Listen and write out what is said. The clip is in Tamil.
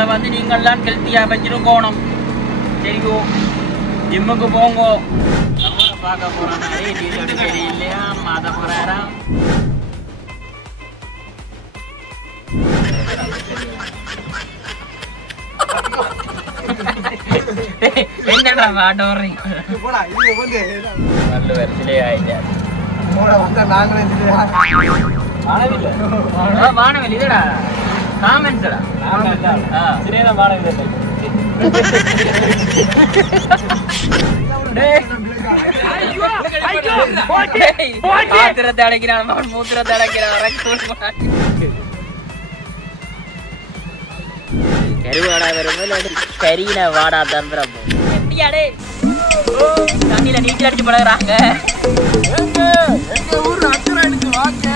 உங்களை வந்து நீங்கள்லாம் ஹெல்த்தியாக வச்சிருக்கணும். சரியோ, ஜிம்முக்கு போங்க. நம்மளை பார்க்க போகிறானே டீச்சர் தெரியலையா, மாத போகிறாரா? என்னடா பாட்டு வர்றீங்க? நல்ல வரிசையிலே ஆயிட்டாரு. வானவில் இதடா காமெண்ட்ஸ்டா. சிறியதான் வானவில். பாத்திரத்தை அடைக்கிறான், மூத்திரத்தை அடைக்கிறான். கருவாடா வரும் கரீன வாடா தந்திரம். தண்ணியில நீச்சல் அடிச்சு பழகுறாங்க. ஊர் அக்கறை வாங்க